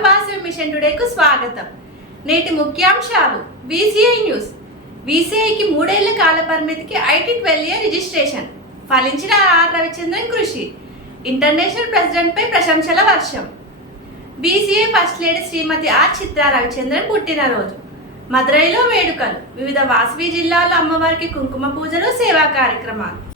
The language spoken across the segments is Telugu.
వాసవి మిషన్ టుడేకు స్వాగతం. నేటి ముఖ్యాంశాలు. BCI news. బీసీఐకి మూడేళ్ళ కాల పరిమితికి ఐటీ ట్వెల్వ్ ఇయర్ రిజిస్ట్రేషన్. ఫలించిన ఆర్ రవిచంద్రన్ కృషి. ఇంటర్నేషనల్ ప్రెసిడెంట్ పై ప్రశంసల వర్షం. BCI first lady Shrimati R Chitra Ravichandran పుట్టినరోజు. మదురైలో వేడుకలు. వివిధ వాసవి జిల్లాల్లో అమ్మవారికి కుంకుమ పూజలు సేవా కార్యక్రమాలు.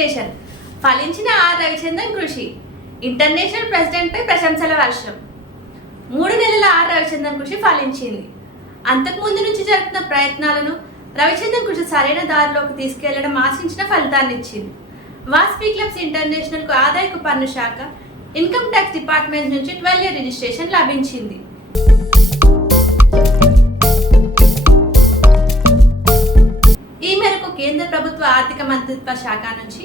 స్టేషన్. ఫలించిన ఆర్ రవిచంద్రన్ కృషి. ఇంటర్నేషనల్ ప్రెసిడెంట్ పై ప్రశంసల వర్షం. మూడు నెలల ఆర్ రవిచంద్రన్ కృషి ఫలించింది. అంతకుముందు నుంచి జరుగుతున్న ప్రయత్నాలను రవిచంద్రన్ కృషి సరైన దారిలోకి తీసుకెళ్ళడం ఆశించిన ఫలితాన్ని ఇచ్చింది. వాస్పీ క్లబ్స్ ఇంటర్నేషనల్కు ఆదాయపు పన్ను శాఖ ఇన్కమ్ ట్యాక్స్ డిపార్ట్మెంట్ నుంచి ట్వెల్వ్ ఇయర్ రిజిస్ట్రేషన్ లభించింది. కేంద్ర ప్రభుత్వ ఆర్థిక మంత్రిత్వ శాఖ నుంచి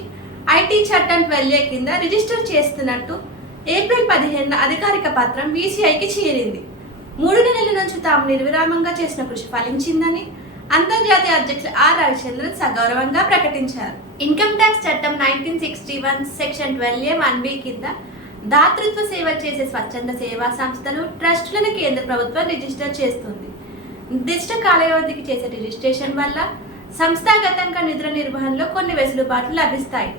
ఐటీ చట్టం ట్వెల్ఏ కింద రిజిస్టర్ చేస్తున్నట్టు ఏప్రిల్ పదిహేనున అధికారిక పత్రం బీసీఐకి చేరింది. మూడు నెలల నుంచి తాము నిర్విరామంగా చేసిన కృషి ఫలించిందని అంతర్జాతీయ అధ్యక్షులు ఆర్ రవిచంద్రన్ సగౌరవంగా ప్రకటించారు. ఇన్కమ్ ట్యాక్స్ చట్టం nineteen sixty one section twelve A one B కింద దాతృత్వ సేవ చేసే స్వచ్ఛంద సేవా సంస్థలు ట్రస్టులను కేంద్ర ప్రభుత్వం రిజిస్టర్ చేస్తుంది. నిర్దిష్ట కాలవ్యవధికి చేసే రిజిస్ట్రేషన్ వల్ల సంస్థాగతంగా నిధుల నిర్వహణలో కొన్ని వెసులుబాట్లు లభిస్తాయి.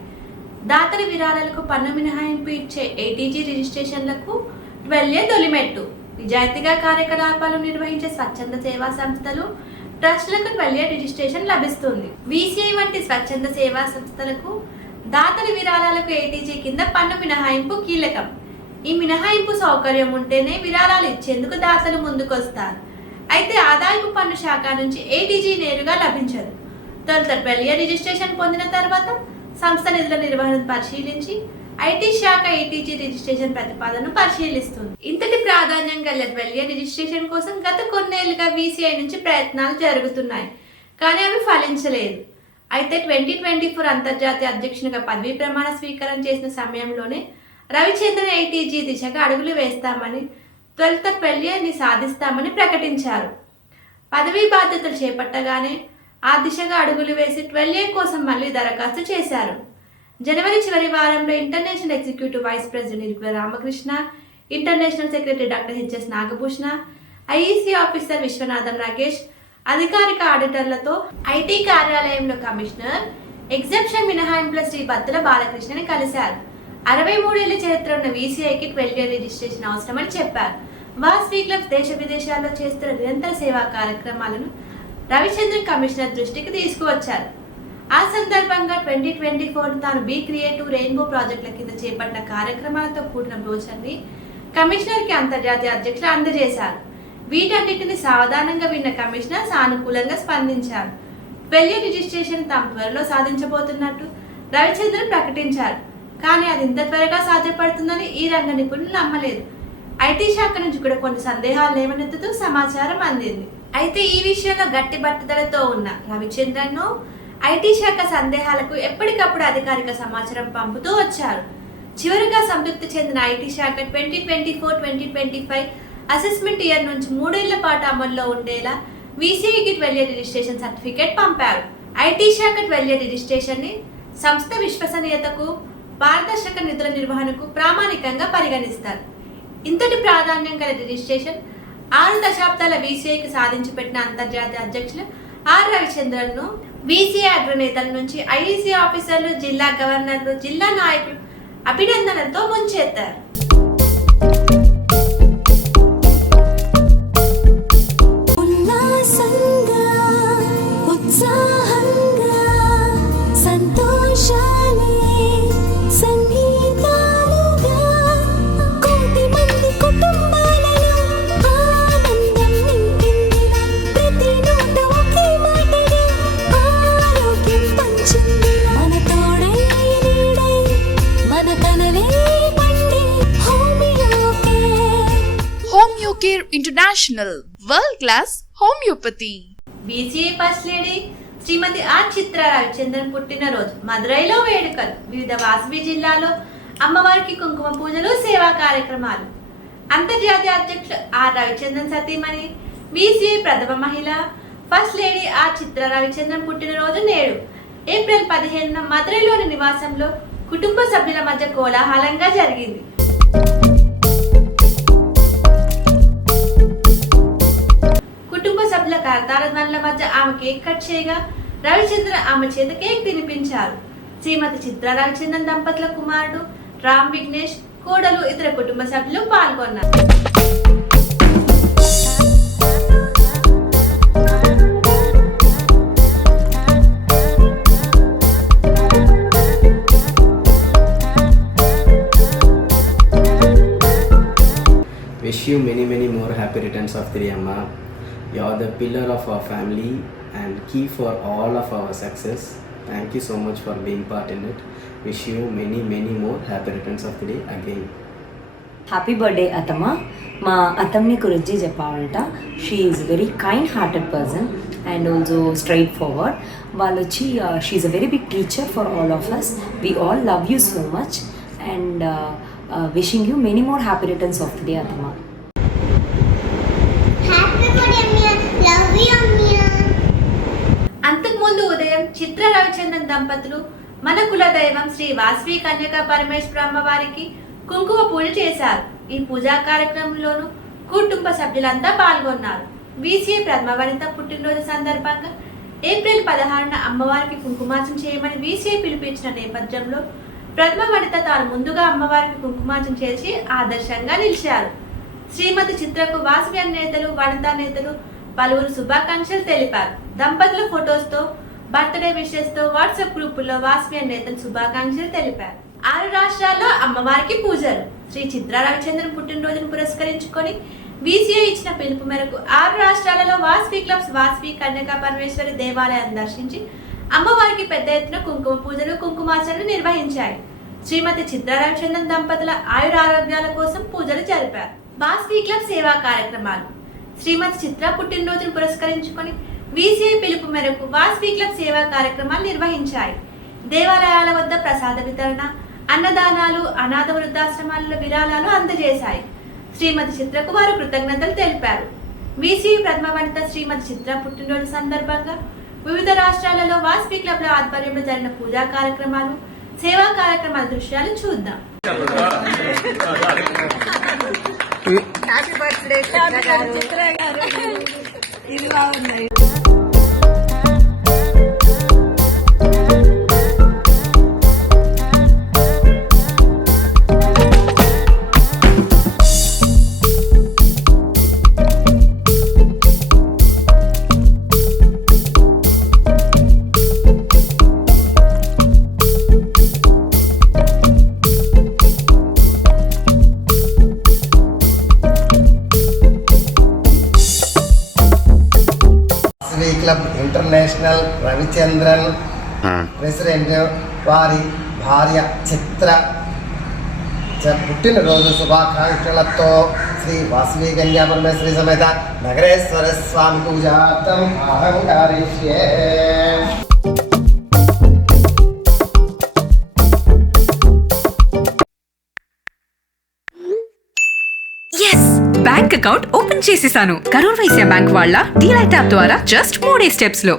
దాతల విరాళాలకు పన్ను మినహాయింపు ఇచ్చే ఏటీజీ రిజిస్ట్రేషన్లకు ట్వెల్వే తొలిమెట్టు. నిజాయితీగా కార్యకలాపాలు నిర్వహించే స్వచ్ఛంద సేవా సంస్థలు ట్రస్టులకు ట్వెల్వే రిజిస్ట్రేషన్ లభిస్తుంది. వీసీఐ వంటి స్వచ్ఛంద సేవా సంస్థలకు దాతల విరాళాలకు ఏటీజీ కింద పన్ను మినహాయింపు కీలకం. ఈ మినహాయింపు సౌకర్యం ఉంటేనే విరాళాలు ఇచ్చేందుకు దాతలు ముందుకొస్తారు. అయితే ఆదాయపు పన్ను శాఖ నుంచి ఏటీజీ నేరుగా లభించదు. తొలుత ట్వెల్వ్ రిజిస్ట్రేషన్ పొందిన తర్వాత సంస్థ నిధుల నిర్వహణను పరిశీలించి ఐటీ శాఖ ఐటీజీ రిజిస్ట్రేషన్ ప్రతిపాదనను పరిశీలిస్తుంది. ఇంతటి ప్రాధాన్యం గల ట్వెల్వ్ రిజిస్ట్రేషన్ కోసం గత కొన్నేళ్ళుగా వీసీఐ నుంచి ప్రయత్నాలు జరుగుతున్నాయి కానీ అవి ఫలించలేదు. అయితే ట్వంటీ ట్వంటీ ఫోర్ అంతర్జాతీయ అధ్యక్షునిగా పదవీ ప్రమాణ స్వీకారం చేసిన సమయంలోనే రవిచంద్రన్ ఐటీజీ దిశగా అడుగులు వేస్తామని తొలుత పెళ్ళిని సాధిస్తామని ప్రకటించారు. పదవీ బాధ్యతలు చేపట్టగానే ఆ దిశగా అడుగులు వేసి ట్వెల్వ్ ఏ కోసం మళ్ళీ దరఖాస్తు చేశారు. జనవరి చివరి వారంలో international executive vice president Irukula Ramakrishna international secretary doctor HS Nagabhushana IEC officer Vishwanatham Rakesh అధికారిక ఆడిటర్లతో ఐటీ కార్యాలయంలో కమిషనర్ ఎగ్జెప్షన్ మినహాయింపుల శ్రీ బత్తుల బాలకృష్ణని కలిశారు. అరవై మూడేళ్ళ చరిత్ర ఉన్న వీసీఐకి ట్వెల్వ్ ఇయర్ రిజిస్ట్రేషన్ అవసరమని చెప్పారు. వాస్ వీక్లబ్ దేశ విదేశాల్లో చేస్తున్న నిరంతర సేవా కార్యక్రమాలను రవిచంద్రన్ కమిషనర్ దృష్టికి తీసుకువచ్చారు. ఆ సందర్భంగా ట్వంటీ ట్వంటీ ఫోర్ తాను బీ క్రియేటివ్ రెయిన్బో ప్రాజెక్టుల కింద చేపట్టిన కార్యక్రమాలతో కూడిన బ్రోచర్ని కమిషనర్కి అంతర్జాతీయ అధ్యక్షులు అందజేశారు. వీటన్నిటిని సావధానంగా విన్న కమిషనర్ సానుకూలంగా స్పందించారు. పెళ్ళి రిజిస్ట్రేషన్ తాము త్వరలో సాధించబోతున్నట్టు రవిచంద్రన్ ప్రకటించారు. కానీ అది ఇంత త్వరగా సాధ్యపడుతుందని ఈ రంగ నిపుణులు నమ్మలేదు. ఐటీ శాఖ నుంచి కూడా కొన్ని సందేహాలు లేవనెత్తుతూ సమాచారం అందింది. అయితే ఈ విషయంలో గట్టి పట్టుదలతో ఉన్న రవిచంద్రన్ను ఐటీ శాఖ సందేహాలకు ఎప్పటికప్పుడు అధికారిక సమాచారం పంపుతూ వచ్చారు. చివరిగా సంతృప్తి చెందిన ఐటీ శాఖ twenty twenty four twenty twenty five assessment year నుంచి మూడేళ్ళ పాటు అమల్లో ఉండేలా వీసీఐకి ట్వెల్వ్ ఇయర్ రిజిస్ట్రేషన్ సర్టిఫికేట్ పంపారు. ఐటీ శాఖ ట్వెల్వ్ ఇయర్ రిజిస్ట్రేషన్ని సంస్థ విశ్వసనీయతకు పారదర్శక నిధుల నిర్వహణకు ప్రామాణికంగా పరిగణిస్తారు. ఇంతటి ప్రాధాన్యం గల రిజిస్ట్రేషన్ ఆరు దశాబ్దాల బీసీఐకి సాధించి పెట్టిన అంతర్జాతీయ అధ్యక్షులు ఆర్ రవిచంద్రన్ను అగ్రనేతల నుంచి ఐఈసీ ఆఫీసర్లు జిల్లా గవర్నర్లు జిల్లా నాయకులు అభినందనలతో ముంచెత్తారు. International world class homeopathy BCA first lady Shrimati R Chitra Ravichandran పుట్టినరోజు. మదురైలో వేడుకలు. వివిధ వాసవి జిల్లాలో అమ్మవారికి కుంకుమ పూజలు సేవా కార్యక్రమాలు. అంతర్జాతీయ అధ్యక్షులు ఆర్ రవిచంద్రన్ సతీమణి బీసీఏ ప్రథమ మహిళ first lady R Chitra Ravichandran పుట్టినరోజు నేడు. ఏప్రిల్ పదిహేనున మదురైలోని నివాసంలో కుటుంబ సభ్యుల మధ్య కోలాహలంగా జరిగింది. సభ్యుల కరతాళధ్వనుల మధ్య ఆమె కేక్ కట్ చేయగా రవిచంద్ర ఆమె చేత కేక్ తినిపించారు. శ్రీమతి చిత్ర రవిచంద్రన్ దంపతుల కుమారుడు రామ్ విఘ్నేష్ కోడలు ఇతర కుటుంబ సభ్యులు పాల్గొన్నారు. Wish you many many more happy returns of the you are the pillar of our family and key for all of our success thank you so much for being part in it wish you many many more happy returns of day again happy birthday అతమ్మ మా అతమ్మని గురించి చెప్పాలంట. She is very kind hearted person and also straightforward వాళ్ళు వచ్చి she a very big teacher for all of us we all love you so much and wishing you many more happy returns of the day అతమ్మ అంతకుముందు ఉదయం చిత్ర రవిచంద్రన్ దంపతులు మన కుల దైవం శ్రీ వాసవి కన్యక పరమేశ్వర అమ్మవారికి కుంకుమ పూజ చేశారు. ఈ పూజా కార్యక్రమంలోనూ కుటుంబ సభ్యులంతా పాల్గొన్నారు. వీసీఏ ప్రథమ పుట్టినరోజు సందర్భంగా ఏప్రిల్ పదహారున అమ్మవారికి కుంకుమార్చన చేయమని వీసీఏ పిలిపించిన నేపథ్యంలో ప్రథమ వనిత తాను ముందుగా అమ్మవారికి కుంకుమార్చన చేసి ఆదర్శంగా నిలిచారు. శ్రీమతి చిత్రకు వాసవి నేతలు వనితా నేతలు పలువురు శుభాకాంక్షలు తెలిపారు. దంపతుల ఫొటోస్తో బర్త్డే విషెస్తో వాట్సాప్ గ్రూపుల్లో వాసవి నేతలు శుభాకాంక్షలు తెలిపారు. ఆరు రాష్ట్రాల్లో అమ్మవారికి పూజలు. శ్రీ చిత్ర రవిచంద్రన్ పుట్టినరోజును పురస్కరించుకొని బీసీఐ ఇచ్చిన పిలుపు మేరకు ఆరు రాష్ట్రాలలో వాస్వి క్లబ్స్ వాస్వి కన్యకా పరమేశ్వరి దేవాలయాన్ని దర్శించి అమ్మవారికి పెద్ద ఎత్తున కుంకుమ పూజలు కుంకుమాచరణ నిర్వహించాయి. శ్రీమతి చిత్రా రవిచంద్రన్ దంపతుల ఆయుర ఆరోగ్యాల కోసం పూజలు జరిపారు. వాస్వి క్లబ్ సేవా కార్యక్రమాలు. శ్రీమతి చిత్ర పుట్టినరోజును పురస్కరించుకొని వీసీఐ పిలుపు మేరకు వాసవి క్లబ్ సేవా కార్యక్రమాలు నిర్వహించాయి. దేవాలయాల వద్ద ప్రసాద వితరణ అన్నదానాలు అనాథ వృద్ధాశ్రమాలలో విరాళాలు అందజేశాయి. శ్రీమతి చిత్రకు వారు కృతజ్ఞతలు తెలిపారు. వీసీ ప్రథమ వనిత శ్రీమతి చిత్ర పుట్టినరోజు సందర్భంగా వివిధ రాష్ట్రాలలో వాసవి క్లబ్ల ఆధ్వర్యంలో జరిగిన పూజా కార్యక్రమాలు సేవా కార్యక్రమాల దృశ్యాలు చూద్దాం. శ్రీ ఇంటర్నేషనల్ రవిచంద్రన్. ప్రెసిడెంట్ వారి భార్య చిత్ర. చ- పుట్టినరోజు శుభాకాంక్షలతో శ్రీ వాసవి కన్యా పరమేశ్వరి సమేత నగరేశ్వర స్వామి పూజార్థం అహంకారిష్యే. బ్యాంక్ అకౌంట్ ఓపెన్ చేసేసాను. కరూర్ వైశ్య బ్యాంక్ వాళ్ళ డీలైట్ యాప్ ద్వారా జస్ట్ మూడే స్టెప్స్లో.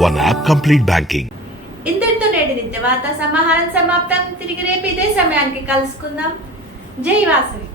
One app complete banking ఇంతటితో నేటి నిత్య వార్త సమాహారం సమాప్తం. తిరిగి రేపు ఇదే సమయానికి కలుసుకుందాం. జై వాసవి.